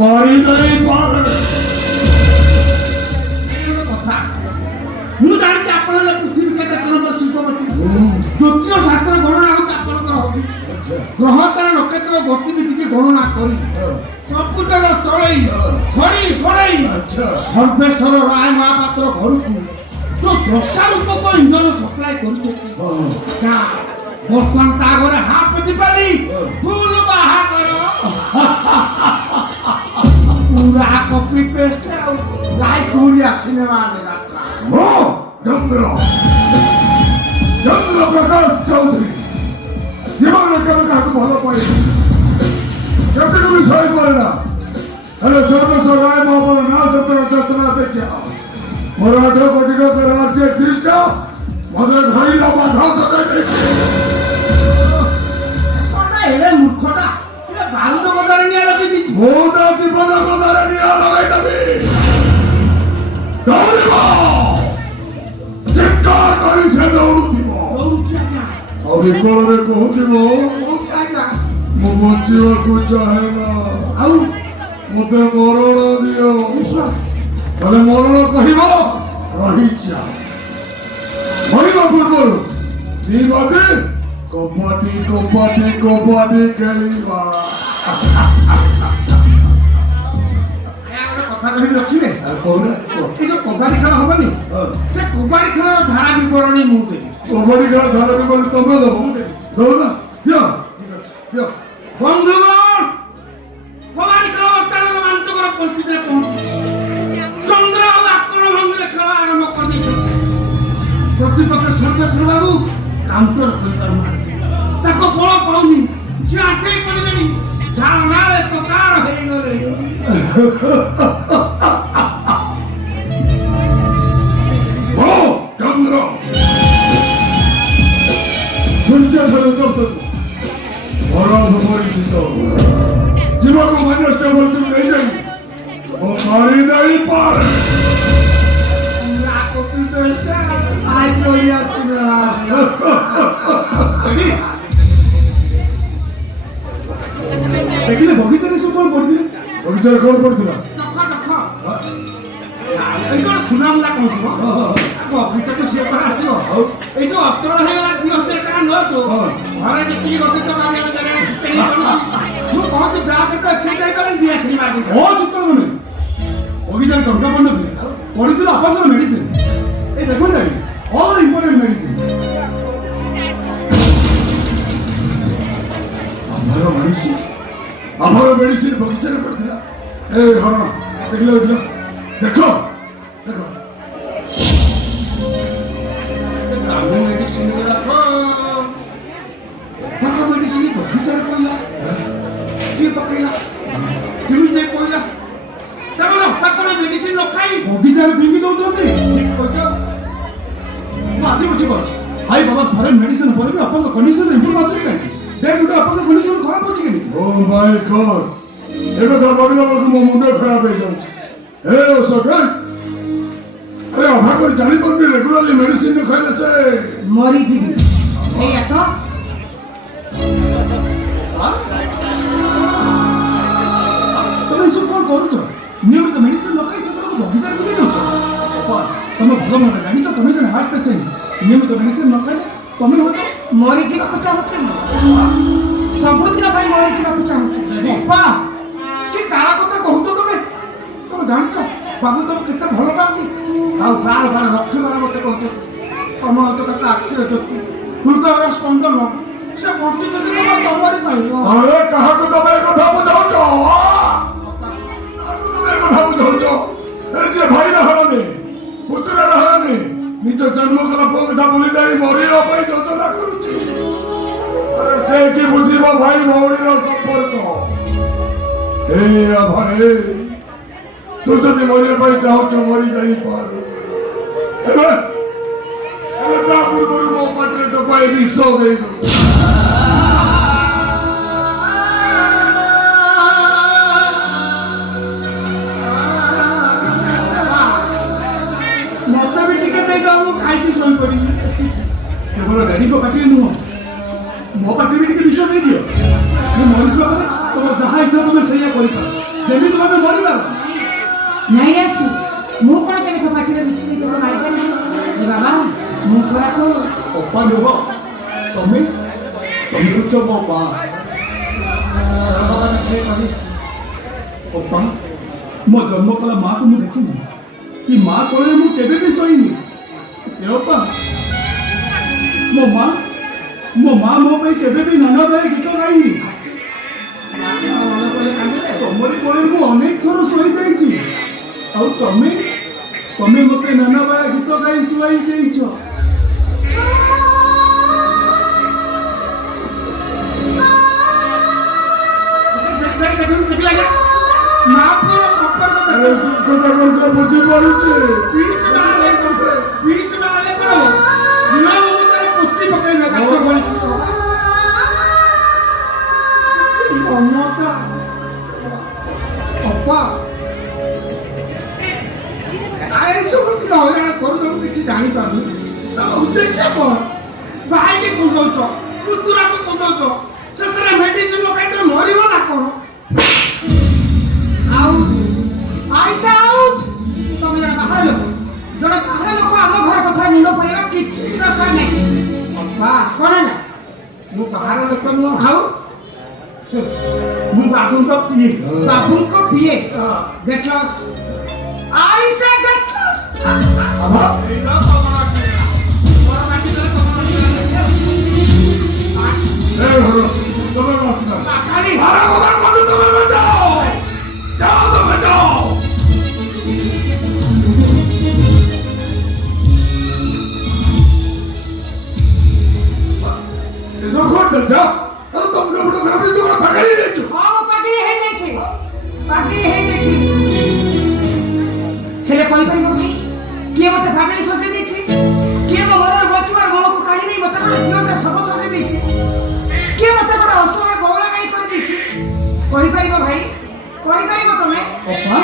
मारी नहीं पार କଥା ମୁଁ ଜାଣିଛି ଆପଣ ହେଲେ ପୃଥିବୀ କେତେ ନମ୍ବର ଶିଳ୍ପପତି ଜ୍ୟୋତିଷ ଶାସ୍ତ୍ର ଗଣନା ହେଉଛି ଆପଣଙ୍କର ହବି ଗ୍ରହ ତାରା ନକ୍ଷତ୍ର ଗତିବିଧିକି ଗଣନା କରି କମ୍ପ୍ୟୁଟର ଚଳେଇ ଖଡ଼ି ଖଡ଼େଇ ସର୍ବେଶ୍ୱର ରାୟ ମହାପାତ୍ର ଘରକୁ ଯୋଉ ଦଶାରୂପକ ଇନ୍ଧନ ସପ୍ଲାଏ କରୁଛନ୍ତି ବର୍ତ୍ତମାନ ତା ଘରେ ହାତ ପେଟିପାରି ଫୁଲ ବାହାଘର ପୁରା କପି ପେଷ୍ଟ ଆଉ ଲାଇକ୍ ଓଡ଼ିଆ ସିନେମା ଯାତ୍ରା वो चंद्र प्रकाश चौधरी जीवन कविता को भल पाए जब भी सही पड़ेगा अरे सर्वेश्वर राय महापौर ना सत्तर जतना अपेक्षा मराठा कोटि का राज्य चेष्टा मदर भाई ना बाधा सके एरे मूर्खटा ए बारुद बदारे निया लगे दिछि मोदा जीवन बदारे निया लगाई तबे दौड़िबो चित्कार करी से दौड़ुथिबो अभी कोरे कहूथिबो मो बचिବାକୁ ଚାହେନା ଆଉ ମୋତେ ମରଣ ଦିଅ ତାହେଲେ ମରଣ କହିବ ରହିଯା କହିବା ପୂର୍ବରୁ ନିବାଦେ କବାଡି କବାଡି କବାଡି ଖେଳିବା କଥା କହି ରଖିବେ କହୁନା ଏ ଯୋଉ କବାଡି ଖେଳ ହବନି ସେ କବାଡି ଖେଳର ଧାରା ବିବରଣୀ ମୁଁ ଦେବି କବାଡି ଖେଳ ଧାରା ବିବରଣୀ ତମେ ଦେବ ଦଉନା ଦିଅ ଦିଅ ବନ୍ଧୁଗଣ କବାଡି ଖେଳ ବର୍ତ୍ତମାନ ରୋମାଞ୍ଚକର ପରିସ୍ଥିତିରେ ପହଞ୍ଚିଛି ଚନ୍ଦ୍ର ଆଉ ଆକ୍ରମଣ ଭଙ୍ଗୀରେ ଖେଳ ଆରମ୍ଭ କରିଦେଇଛନ୍ତି ପ୍ରତିପକ୍ଷ ସର୍ବେଶ୍ୱର ବାବୁ କାଉଣ୍ଟର କରିପାରୁନାହାନ୍ତି ତାଙ୍କ ବଳ ପାଉନି ସେ ଆଠେଇ ପଡ଼ିଲେଣି ଝାଳରେ କକାର ହେଇଗଲେ ଓ ଚନ୍ଦ୍ର ସୂର୍ଯ୍ୟ ବରାଦ ପରିଚିତ জীবক মানুষ কেবল তুমি নেই যাই ও মারি দেই পার ଦେଖିଲେ ବଗିଚାରେ ସବୁ କଣ କରିଥିଲେ ବଗିଚାରେ କଣ ପଡିଥିଲା ଏଇ କଣ ସୁନାମଲା କହୁଥିବ ବଗିଚା ତ ସିଏ ପରେ ଆସିବ ଏଇ ଯୋଉ ଅଚଳ ହେଇଗଲା 2000 ଟଙ୍କା ନୋଟ ଘରେ ଯେତିକି ଗତି ତ ମାରିବା ଜାଗା ମୁଁ କହୁଛି ବ୍ୟାଗ ତ ଏତେ ଯାଇପାରେ ଦିଏ ଆସିଲି ମାରି ଓ ଚିତ୍ର ମାନେ ବଗିଚାରେ ଟଙ୍କା ପଡ଼ିନଥିଲେ ପଡ଼ିଥିଲା ଆପଣଙ୍କର ମେଡିସିନ ଏଇ ଦେଖନ୍ତୁ ଅଲ୍ ଇମ୍ପୋର୍ଟାଣ୍ଟ ମେଡିସିନ ଆମର ମେଡିସିନ ବଗିଚାରେ ପଡିଥିଲା ଏ ହରଣ ଦେଖିଲ ଦେଖିଲ ଦେଖ ଦେଖ ଆମେ ମେଡିସିନ ଗୁଡାକ ତାଙ୍କ ମେଡିସିନ ବଗିଚାରେ ପଡ଼ିଲା କିଏ ପକେଇଲା କେମିତି ଯାଇ ପଡ଼ିଲା ତାଙ୍କର ତାଙ୍କର ମେଡିସିନ ନ ଖାଇ ବଗିଚାରେ ଫିଙ୍ଗି ଦଉଛନ୍ତି କହୁଛ ମୁଁ ଆଜି ବୁଝି ପାରୁଛି ଭାଇ ବାବା ଫରେନ୍ ମେଡିସିନ ପରେ ବି ଆପଣଙ୍କ କଣ୍ଡିସନ ଇମ୍ପ୍ରୁଭ ଆସୁଛି କାହିଁକି ଡେ ଟୁ ଡେ ଆପଣଙ୍କ କଣ୍ଡିସନ ଖରାପ ହେଉଛି କେମିତି ଓ ମାଇ ଗଡ୍ ଏ କଥା ଭାବିଲା ବେଳକୁ ମୋ ମୁଣ୍ଡ ଖରାପ ହେଇଯାଉଛି ଏ ସକାଳ ଆରେ ଅଭା କରି ଜାଣିପାରୁନି ରେଗୁଲାରଲି ମେଡିସିନ ଖାଇଲେ ସେ ମରିଯିବି ଏଇଆ ତ ତମେ ଏସବୁ କଣ କରୁଛ ନିୟମିତ ମେଡିସିନ ନ ଖାଇ ସେମାନଙ୍କୁ ବଗିଚାରେ ଫିଙ୍ଗି ଦଉଛ ତମେ ଭଲ ଭାବେ ଜାଣିଛ ତମେ ଜଣେ ହାର୍ଟ ପେସେଣ୍ଟ ନିୟମିତ ମେଡିସିନ ନ ଖାଇଲେ ତମେ ହୁଏତ ମରିଯିବାକୁ ଚାହୁଁଛି ମୁଁ ସବୁଦିନ ପାଇଁ ମରିଯିବାକୁ ଚାହୁଁଛି ବାପା କି କାଳ କଥା କହୁଛ ତମେ ତମେ ଜାଣିଛ ବାବୁ ତମେ କେତେ ଭଲ ପାଆନ୍ତି ଆଉ ବାର ବାର ଲକ୍ଷ ବାର ମତେ କହୁଛ ତମ ତ ତାଙ୍କ ଆଖିର ଜ୍ୟୋତି ହୃଦୟର ସ୍ପନ୍ଦନ ସେ ବଞ୍ଚିଛନ୍ତି ତମରି ପାଇଁ ଆରେ କାହାକୁ ତମେ ଏ କଥା ବୁଝାଉଛ କାହାକୁ ତମେ ଏ କଥା ବୁଝାଉଛ ଏ ଯେ ଭାଇର ହରନି ପୁତ୍ରର ହରନି ନିଜ ଜନ୍ମ କଲା ପୁଅ କଥା ଭୁଲି ଯାଇ ମରିବା ପାଇଁ ଯୋଜନା କରୁଛି ଆରେ ସେ କି ବୁଝିବ ଭାଇ ଭଉଣୀର ସମ୍ପର୍କ ଏ ଭାଇ ତୁ ଯଦି ମରିବା ପାଇଁ ଚାହୁଁଛ ମରି ଯାଇପାରୁ ଏବେ ତା ପୂର୍ବରୁ ମୋ ପାଟିରେ ଟୋପାଏ ବିଷ ଦେଇଦଉ ମତେ ବି ଟିକେ ଦେଇଦବ ମୁଁ ଖାଇକି ଶୋଇପଡ଼ିବି କେବଳ ଡ୍ୟାଡିଙ୍କ ପାଟିରେ ନୁହଁ ମୋ ପାଟିରେ ବି ଟିକେ ବିଷ ଦେଇଦିଅ ମୁଁ ମରିଯିବା ପରେ ତମର ଯାହା ଇଚ୍ଛା ତମେ ସେଇଆ କରିପାର ଯେମିତି ଭାବେ ଅପା ନୁହ ତମେ ତମେ ହେଉଛ ମୋ ମା ଅପା ମୋ ଜନ୍ମ କଲା ମାକୁ ମୁଁ ଦେଖିନି କି ମା କୋଳରେ ମୁଁ କେବେ ବି ଶୋଇନି ଏ ଅପା ମୋ ମା ମୋ ପାଇଁ କେବେ ବି ନାନାବାୟା ଗୀତ ଗାଇନି ତମରି କୋଳରେ ମୁଁ ଅନେକ ଥର ଶୋଇଯାଇଛି ଆଉ ତମେ ମତେ ନାନାବାୟା ଗୀତ ଗାଇ ଶୁଆଇ ଦେଇଛ ମାପୁର ସମ୍ପର୍କ ଆରେ କଥା କହୁଛ ବୁଝିପାରୁଛି ପିଡ଼ିଚ ବାହାରେ କଣ ସ୍ନେହ ମମତାରେ ପୁଷ୍ଟି ପକେଇବେ ତାଙ୍କ ଭଳି ମମତା ଅପା ଏସବୁ ଟିକେ ହଇରାଣ କରୁଛ କିଛି ଜାଣିପାରୁନି ତମ ଉଦ୍ଦେଶ୍ୟ କଣ ଭାଇକି କୁଣ୍ଡଉଛ ପୁତୁରାକୁ କୁଣ୍ଡଉଛ ଶେଷରେ ମେଡିସିନ ପକାଇଲେ ମରିବ ନା କଣ ଆଇସା ଆଉଟ୍ ତମେ ଜଣେ ବାହାର ଲୋକ ଆମ ଘର କଥା ମୁଣ୍ଡ ପରିବା କିଛି ଦରକାର ନାହିଁ ଅପା କଣ ହେଲା ମୁଁ ବାହାର ଲୋକ ନୁହଁ ଆଉ ମୁଁ ବାବୁଙ୍କ ପିଏ ବାବୁଙ୍କ ପିଏ ହଁ। ଗେଟ୍ ଲସ୍ ଆଇସା ଗେଟ୍ ଲସ୍ ତମେ ଆସିନା ଖାଲି ତମେ ଯାଅ ତମେ ଯାଅ এসব করতে যাও তাহলে তো মুন্ড মুন্ড খারাপ তোমরা পাকাই যাচ্ছ ହଁ ପାଗିଳି ହେଇଯାଇଛି ହେଲେ କହିପାରିବ ଭାଇ କିଏ ମତେ ପାଗିଳି ସଜେଇ ଦେଇଛି କିଏ ମୋ ମନରେ ବଞ୍ଚିବାର ମନକୁ କାଢି ଦେଇ ମତେ ଗୋଟେ ଝିଅଟା ଶବ ସଜେଇ ଦେଇଛି କିଏ ମତେ ଗୋଟେ ଅସହାୟ ବଉଳା ଗାଈ କରିଦେଇଛି କହିପାରିବ ଭାଇ କହିପାରିବ ତମେ ଅପା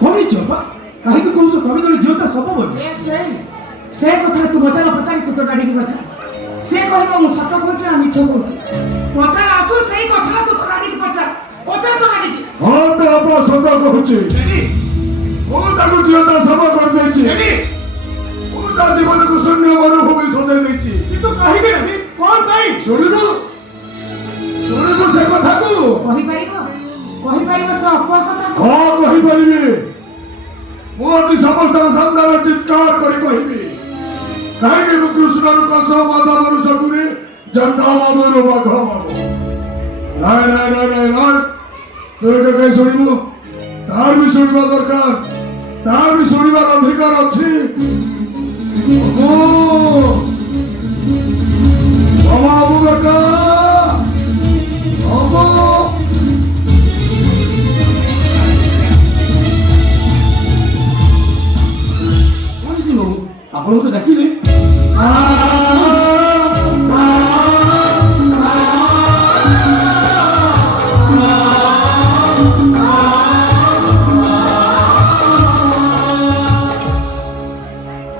କଣେଇଛି ଅପା କାହିଁକି କହୁଛ ତମେ ଜଣେ ଝିଅଟା ସବ ବୋଲି ସେ କଥାରେ ତୁ ମତେ ନ ପଚାରି ତୁ ତ ଗାଡ଼ିକି ପଚାର ସେ କହିବ ମୁଁ ସତ କହୁଛି ନା ମିଛ କହୁଛି ପଚାର ଆସୁ ସେଇ କଥାରେ ତୁ ତ ଗାଡ଼ିକି ପଚାର ତ ଗାଡ଼ିକି ହଁ ତ ଆପଣ ସତ କହୁଛି ମୁଁ ତାକୁ ଝିଅଟା ସବ କରିଦେଇଛି ମୁଁ ତା ଜୀବନକୁ ଶୂନ୍ୟ ମରୁଭୂମି ସଜାଇ ଦେଇଛି କିନ୍ତୁ କାହିଁକି ନାହିଁ କଣ ପାଇଁ ଶୁଣିବୁ ସେ କଥାକୁ କହିପାରିବ ସେ ଅପକଥା ହଁ କହିପାରିବି ମୁଁ ଅତି ସମସ୍ତଙ୍କ ସାମ୍ନାରେ ଚିତ୍କାର କରି କହିବି କାହିଁକି ମୁଁ କୃଷ୍ଣରୁ କଂସ ମାଧବରୁ ଶକୁନି ଜନ୍ମ ମାମୁରୁ ବାଘ ମାମୁ ନାଇଁ ତୁ ଏକା କାହିଁ ଶୁଣିବୁ ତାର ବି ଶୁଣିବା ଦରକାର ତାର ବି ଶୁଣିବାର ଅଧିକାର ଅଛି ବାବୁ ବେକା ଆପଣଙ୍କୁ ତ ଡାକିଲେ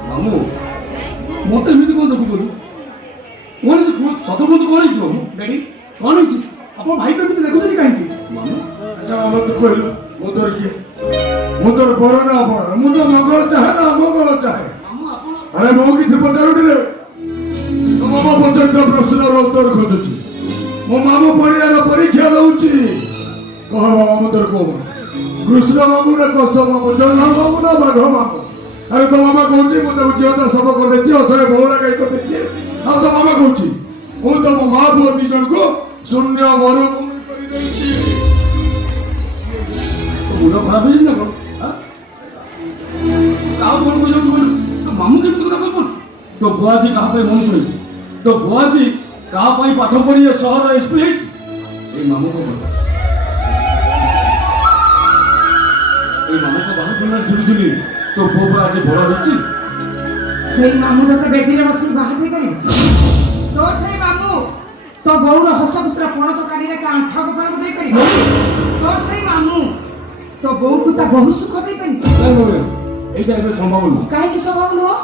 ମାମୁ ମତେ ଏମିତି କଣ ଦେଖୁଛନ୍ତି କଣ ସତବନ୍ଧ କଣ ହେଇଯିବ ମୁଁ ଡାଡି କଣ ହେଇଛି ଆପଣ ଭାଇ ତ ଏମିତି ଦେଖୁଛନ୍ତି କାହିଁକି ମାମୁ ଆଚ୍ଛା ବାବା ତୁ କହିଲୁ ମୁଁ ତୋର କିଏ ମୁଁ ତୋର ବର ନା ଆପଣ ମୁଁ ତ ମଙ୍ଗଳ ଚାହେଁ ନା ଅମଙ୍ଗଳ ଚାହେଁ ଆରେ ମୁଁ କିଛି ପଚାରୁଥିଲେ ମୋ ମାମା ପର୍ଯ୍ୟନ୍ତ ପ୍ରଶ୍ନର ଉତ୍ତର ଖୋଜୁଛି ମୋ ମାମୁ ପଡ଼ିଆର ପରୀକ୍ଷା ଦଉଛି କହ ବାବା ମୁଁ ତୋର କୋଉ ମାମୁ କୃଷ୍ଣ ମାମୁ ନା କଂସ ମାମୁ ଜହ୍ନ ମାମୁ ନା ବାଘ ମାମୁ ଆରେ ତୋ ମାମା କହୁଛି ମୁଁ ତାକୁ ଝିଅଟା ଶବ କରିଦେଇଛି ଅସରେ ବହୁଳା ଗାଈ କରିଦେଇଛି ଆଉ ତୋ ମାମା କହୁଛି ମୁଁ ତମ ମା ପୁଅ ଦି ଜଣଙ୍କୁ ଶୂନ୍ୟ ମରୁଭୂମି କରିଦେଇଛି ମୁଣ୍ଡ ଖରାପ ହେଇଯାଇଛି ନା କଣ କାହା କଣ ବୁଝାଉଛି ବୋଲି ତୋ ମାମୁ କେମିତି କଥା କହିପାରୁଛୁ ତୋ ବୁଆ ଆଜି କାହା ପାଇଁ ମଣିଷ ହେଇଛି ତୋ ବୁଆ ଆଜି କାହା ପାଇଁ ପାଠ ପଢି ଏ ସହର ଏସ୍ପି ହେଇଛି ଏଇ ମାମୁଙ୍କ କଥା ଏଇ ମାମୁଙ୍କ ବାହାର ଦିନରେ ଝୁଲି ଝୁଲି ତୋ ପୁଅ ପୁରା ଆଜି ବଡ଼ ହେଇଛି ସେଇ ମାମୁ ତତେ ବେଦିରେ ବସିକି ବାହା ଦେଇପାରିବ ତୋର ସେଇ ମାମୁ ତୋ ବୋଉର ହସ ଖୁସିର ପଣ ତରକାରୀରେ ତା ଆଣ୍ଠା ଗୋପାଳକୁ ଦେଇପାରିବ ତୋର ସେଇ ମାମୁ ତୋ ବୋଉକୁ ତା ବହୁ ସୁଖ ଦେଇପାରିବ এইটা ଏବେ ସମ୍ଭବ ନୁହଁ କାହିଁକି ସ୍ୱଭାବ ନୁହଁ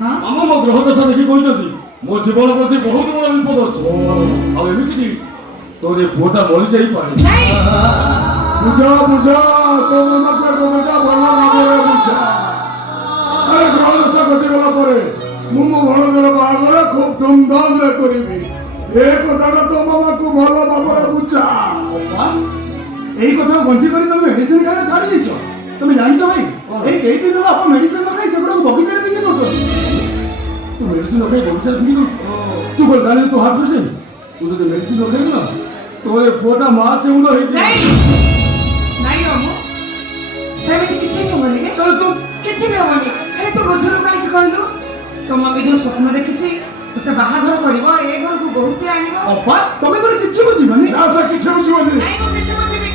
ମାମା ମୋ ଗ୍ରହ ଦଶା ଦେଖି କହିଛନ୍ତି ମୋ ଜୀବନ ପ୍ରତି ବହୁତ ବଡ଼ ବିପଦ ଅଛି ଆଉ ଏମିତି କି ତୋର ଏ ପୁଅଟା ମରିଯାଇପାରେ ବୁଝା ତୋ ମାମା କଥା ଭଲ ଭାବରେ ବୁଝା ଆରେ ଗ୍ରହ ଦୋଷ କଟିଗଲା ପରେ ମୁଁ ମୋ ଭଣଜାର ବାହାଘର ଖୁବ୍ ଧୁମଧାମରେ କରିବି। ଏ କଥାଟା ତୋ ମାମାକୁ ଭଲ ଭାବରେ ବୁଝା। ଅପା ଏଇ କଥା ଗଣ୍ଠି କରି ତମେ ମେଡିସିନ ଖାଇବା ଛାଡ଼ି ଦେଇଛ। ତମେ ଜାଣିଛ ଭାଇ ଏଇ କେଇ ଦିନ ହେଲା ଆପଣ ମେଡିସିନ ନ ଖାଇ ସେଗୁଡାକୁ ବଗିଚାରେ ବିକ୍ରି କରୁଛନ୍ତି। ତୁ ମେଡିସିନ ନ ଖାଇ ବଗିଚାରେ ବିକ୍ରି କରୁଛୁ? ତୁ କ'ଣ ଜାଣିଛୁ ତୁ ହାର୍ଟ ପେସେଣ୍ଟ? ତୁ ଯଦି ମେଡିସିନ ନ ଖାଇବୁ ନା ତୋ ଏ ପୁଅଟା ମା ଚେଉଳ ହେଇଯିବ। ନାଇଁ ନାଇଁ ଅମୁ ସେମିତି କିଛି ବି ହବନି ରେ। ତାହେଲେ ତୁ କିଛି ବି ହବନି। ଆରେ ତୁ ବୁଝୁନୁ କାହିଁକି କହିଲୁ? ତୋ ମମି ଯୋଉ ସ୍ୱପ୍ନ ଦେଖିଛି ତୋତେ ବାହାଘର କରିବ, ଏ ଘରକୁ ବହୁତେ ଆଣିବ। ଅପା ତମେ ଗୋଟେ କିଛି ବୁଝିବନି। ନା ସେ କିଛି ବୁଝିବନି। ନାଇଁ ମୁଁ କିଛି ବୁଝିବି,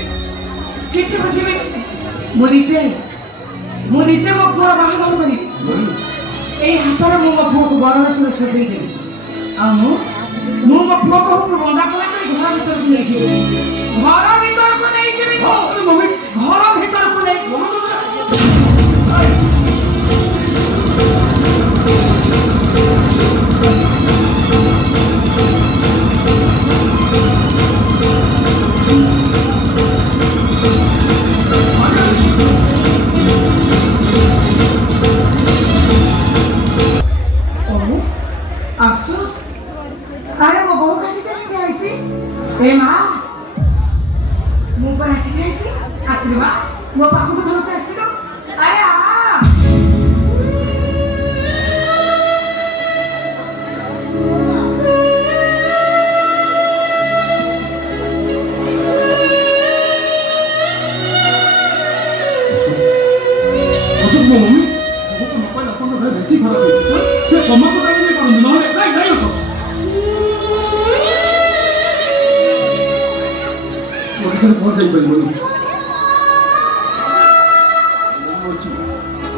କିଛି ବୁଝିବି। ମୁଁ ନିଜେ ମୋ ପୁଅର ବାହାଘର କରିବି। ଏଇ ହାତରେ ମୁଁ ମୋ ପୁଅକୁ ବରବେଶରେ ସଜେଇ ଦେବି। ଆଉ ମୁଁ ମୋ ପୁଅ ବୋହୂକୁ ବନ୍ଦା କଲା କରି ଘର ଭିତରକୁ ନେଇଯିବି। ଘର ଭିତରକୁ ନେଇଯିବି ମୁଁ। ମମି ଘର ଭିତରକୁ ନେଇ ଆସୁ। ଆରେ ମୋ ବୋହୂ କାହିଁକି ସେମିତି ହେଇଛି? ଏ ମା ମୁଁ ପରା ଏଠିକି ହେଇଛି। ଆସିଲି ମା, ମୋ ପାଖକୁ ଧରତେ ଆସିଲୁ। ଆରେ ଆ ଅଶୋକ ମୋ ମମି ବହୁତ ନ କହିଲେ ଆପଣଙ୍କ ଘରେ ବେଶୀ ଖରାପ ହେଇଛି। ସେ ତମକୁ ତାକୁ ନେଇ ପାରନ୍ତି ନହେଲେ ନାଇଁ ନାଇଁ ଅଶୋକ ମେଡିସିନ କ'ଣ ଯାଇପାରିବନି।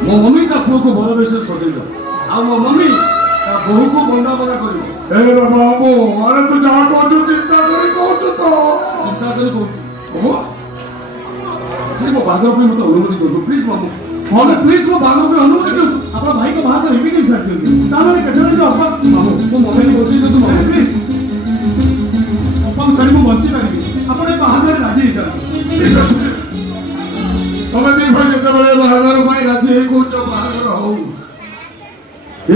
ମୋ ମମି ତା ପୁଅକୁ ବର ବେଶରେ ସଜେଇବ, ଆଉ ମୋ ମମି ତା ବୋହୂକୁ ବନ୍ଦାପନା କରିବ। ଏ ବାବୁ, ଆରେ ତୁ ଯାହା କହୁଛୁ ଚିନ୍ତା କରି କହୁଛୁ ତ। ଚିନ୍ତା କରି କହୁଛି ମୋ ବାହାଘର ପାଇଁ ମୋତେ ଅନୁମତି ଦିଅନ୍ତୁ ପ୍ଲିଜ୍ ମାମୁ। ହଁ ପ୍ଲିଜ୍ ମୋ ବାହାଘର ପାଇଁ ଅନୁମତି ଦିଅନ୍ତୁ। ଆପଣ ଭାଇଙ୍କ ବାହାଘର ଏମିତି ସାରିଛନ୍ତି ତାମାନେ କେତେବେଳେ ଯେ ଅପା ମାମୁ ମୋ ମମି ବଞ୍ଚେଇ ଦିଅନ୍ତୁ ମାମୁ ପ୍ଲିଜ ଅପାଙ୍କୁ ଛାଡ଼ି ମୁଁ ବଞ୍ଚି ପାରିବି। ଆପଣ ଏ ବାହାଘରରେ ରାଜି ହେଇଯାଆନ୍ତୁ। ଠିକ ଅଛି, ତମେ ଦି ଭାଇ ଯେତେବେଳେ ବାହାଘର ପାଇଁ ରାଜି ହେଇ କହୁଛ ବାହାଘର ହଉ।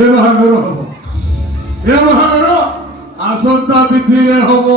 ଏ ବାହାଘର ହବ, ଏ ବାହାଘର ଆସନ୍ତା ତିଥିରେ ହବ।